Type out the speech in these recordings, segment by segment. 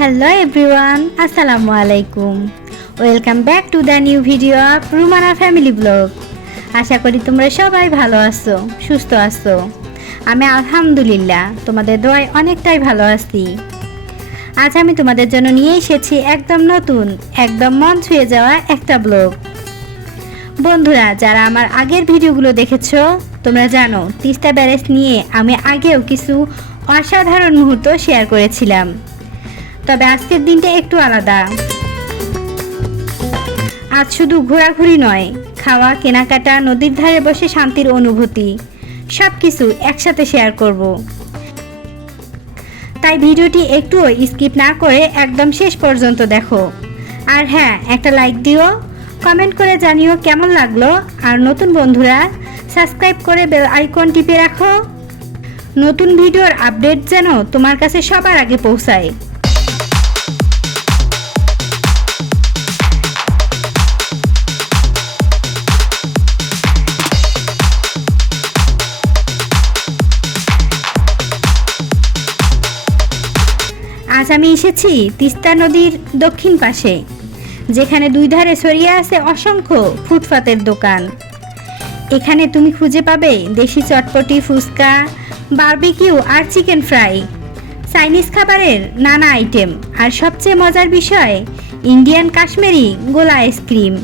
Hello everyone আসসালামু আলাইকুম welcome back to the new video of Rumana family blog আশা করি তোমরা সবাই ভালো আছো, সুস্থ আছো। আমি আলহামদুলিল্লাহ, তোমাদের দোয়ায় অনেকটাই ভালো আছি। আজ আমি তোমাদের জন্য নিয়ে এসেছি একদম নতুন, একদম মন ছুঁয়ে যাওয়া একটা ব্লগ বন্ধুরা, যারা আমার আগের ভিডিওগুলো দেখেছ, তোমরা জানো, তিস্তা ব্যারেজ নিয়ে আমি আগেও কিছু অসাধারণ মুহূর্ত শেয়ার করেছিলাম। তবে আজকের দিনটা একটু আলাদা। আজ শুধু ঘোরাঘুরি নয়, খাওয়া, কেনাকাটা, নদীর ধারে বসে শান্তির অনুভূতি সব কিছু একসাথে শেয়ার করব। তাই ভিডিওটি একটুও স্কিপ না করে একদম শেষ পর্যন্ত দেখো। আর হ্যাঁ একটা লাইক দিও কমেন্ট করে জানিও কেমন লাগল, আর নতুন বন্ধুরা সাবস্ক্রাইব করে বেল আইকন টিপে রাখো। নতুন ভিডিওর আপডেট যেন তোমার কাছে সবার আগে পৌঁছায়। আমি এসেছি তিস্তা নদীর দক্ষিণ পাশে, যেখানে দুই ধারে ছড়িয়ে আছে অসংখ্য ফুটপাতের দোকান। এখানে তুমি খুঁজে পাবে দেশি চটপটি, ফুচকা, বারবিকিউ আর চিকেন ফ্রাই, চাইনিজ খাবারের নানা আইটেম, আর সবচেয়ে মজার বিষয়, ইন্ডিয়ান কাশ্মীরি গোলা আইসক্রিম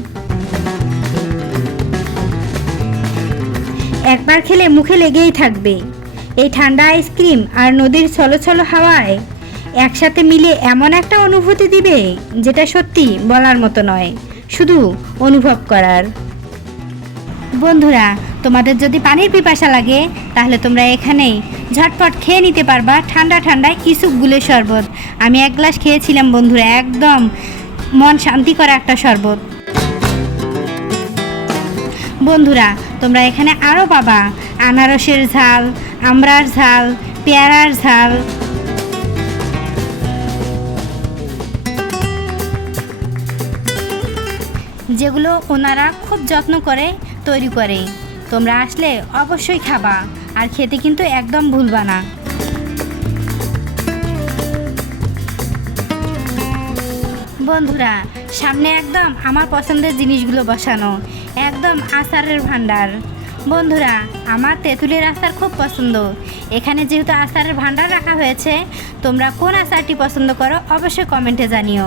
একবার খেলে মুখে লেগেই থাকবে। এই ঠান্ডা আইসক্রিম আর নদীর ছলো ছলো হাওয়ায় একসাথে মিলে এমন একটা অনুভূতি দিবে যেটা সত্যি বলার মতো নয়, শুধু অনুভব করার। বন্ধুরা, তোমাদের যদি পানির পিপাসা লাগে, তাহলে তোমরা এখানেই ঝটপট খেয়ে নিতে পারবা ঠান্ডা ঠান্ডা ইসুপ গুলের শরবত। আমি এক গ্লাস খেয়েছিলাম, বন্ধুরা, একদম মন শান্তি করা একটা শরবত। বন্ধুরা, তোমরা এখানে আরও পাবা। আনারসের ঝাল, আমরার ঝাল, পেয়ারার ঝাল। যেগুলো ওনারা খুব যত্ন করে তৈরি করে। তোমরা আসলে অবশ্যই খাবা, আর খেতে কিন্তু একদম ভুলবা না। বন্ধুরা, সামনে একদম আমার পছন্দের জিনিসগুলো বসানো, একদম আচারের ভান্ডার বন্ধুরা, আমার তেঁতুলের আচার খুব পছন্দ। এখানে যেহেতু আচারের ভান্ডার রাখা হয়েছে, তোমরা কোন আচারটি পছন্দ করো অবশ্যই কমেন্টে জানিও।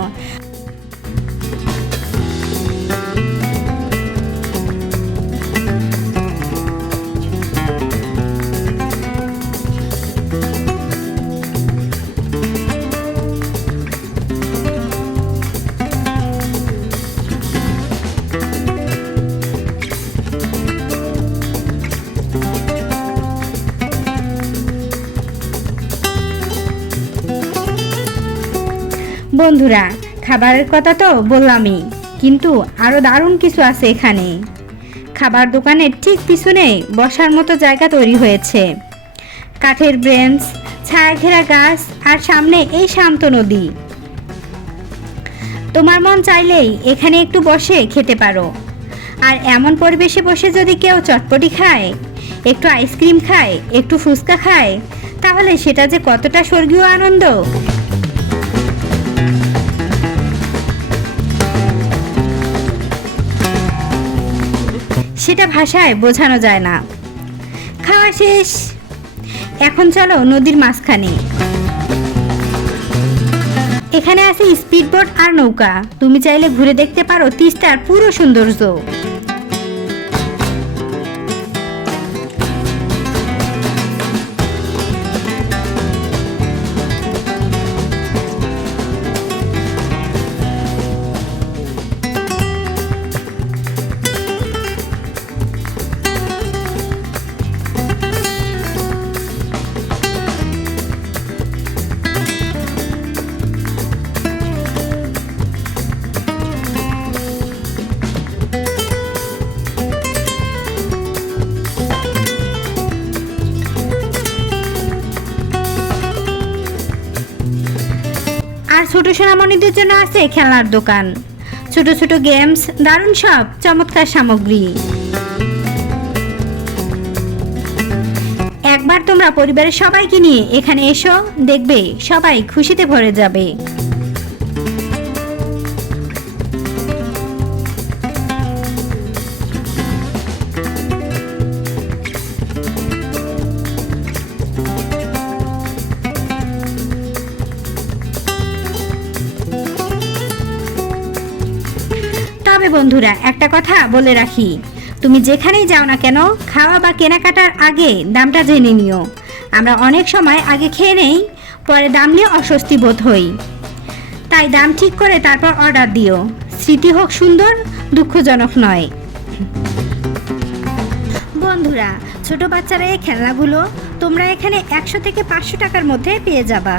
বন্ধুরা, খাবারের কথা তো বললামই, কিন্তু আরও দারুণ কিছু আছে এখানে। খাবার দোকানের ঠিক পিছনে বসার মতো জায়গা তৈরি হয়েছে। কাঠের ব্রেঞ্চ, ছায়া ঘেরা গাছ, আর সামনে এই শান্ত নদী। তোমার মন চাইলেই এখানে একটু বসে খেতে পারো। আর এমন পরিবেশে বসে যদি কেউ চটপটি খায়, একটু আইসক্রিম খায়, একটু ফুচকা খায়, তাহলে সেটা যে কতটা স্বর্গীয় আনন্দ! সেটা ভাষায় বোঝানো যায় না। খাওয়া শেষ। এখন চলো নদীর মাঝখানে। এখানে আছে স্পিডবোট আর নৌকা। তুমি চাইলে ঘুরে দেখতে পারো তিস্তার পুরো সৌন্দর্য। আর ছোট সোনামণিদের জন্য আছে খেলার দোকান। ছোট ছোট গেমস দারুণ সব, চমৎকার সামগ্রী। একবার তোমরা পরিবারের সবাইকে নিয়ে এখানে এসো, দেখবে সবাই খুশিতে ভরে যাবে। তবে বন্ধুরা, একটা কথা বলে রাখি। তুমি যেখানেই যাও না কেন, খাওয়া বা কেনাকাটার আগে দামটা জেনে নিও। আমরা অনেক সময় আগে খেয়ে নেই, পরে দাম নিয়ে অস্বস্তি বোধ হই। তাই দাম ঠিক করে তারপর অর্ডার দিও। স্মৃতি হোক সুন্দর, দুঃখজনক নয়। বন্ধুরা, ছোট বাচ্চারা এই খেলনাগুলো তোমরা এখানে একশো থেকে পাঁচশো টাকার মধ্যে পেয়ে যাবা।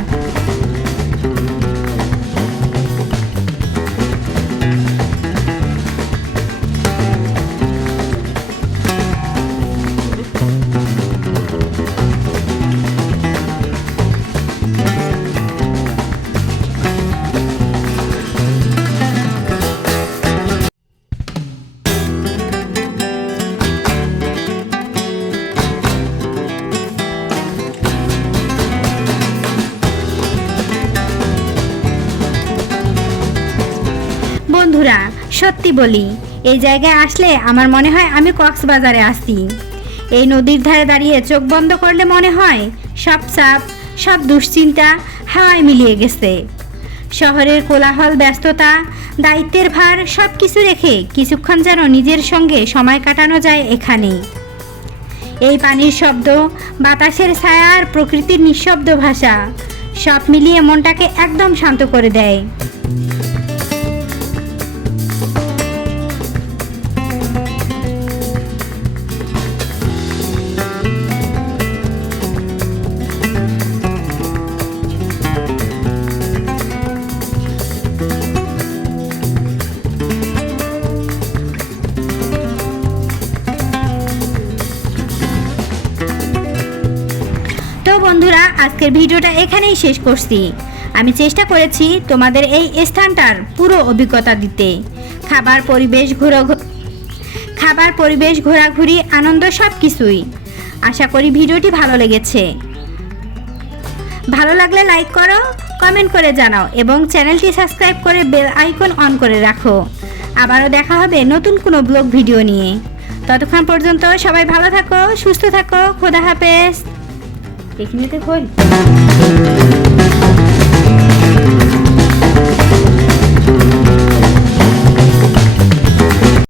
সত্যি বলি, এই জায়গায় আসলে আমার মনে হয় আমি কক্সবাজারে আসি এই নদীর ধারে দাঁড়িয়ে চোখ বন্ধ করলে মনে হয় সব চাপ, সব দুশ্চিন্তা হাওয়ায় মিলিয়ে গেছে। শহরের কোলাহল, ব্যস্ততা, দায়িত্বের ভার সব কিছু রেখে কিছুক্ষণ যেন নিজের সঙ্গে সময় কাটানো যায় এখানে। এই পানির শব্দ, বাতাসের ছায়া আর প্রকৃতির নিঃশব্দ ভাষা সব মিলিয়ে মনটাকে একদম শান্ত করে দেয়। বন্ধুরা, আজকের ভিডিওটা এখানেই শেষ করছি। আমি চেষ্টা করেছি তোমাদের এই স্থানটার পুরো অভিজ্ঞতা দিতে। খাবার পরিবেশ ঘোরা খাবার পরিবেশ ঘোরাঘুরি, আনন্দ সব কিছুই আশা করি ভিডিওটি ভালো লেগেছে। ভালো লাগলে লাইক করো, কমেন্ট করে জানাও এবং চ্যানেলটি সাবস্ক্রাইব করে বেল আইকন অন করে রাখো। আবারও দেখা হবে নতুন কোনো ব্লগ ভিডিও নিয়ে। ততক্ষণ পর্যন্ত সবাই ভালো থাকো, সুস্থ থাকো, খোদা হাফেজ। এখানেতে খোল।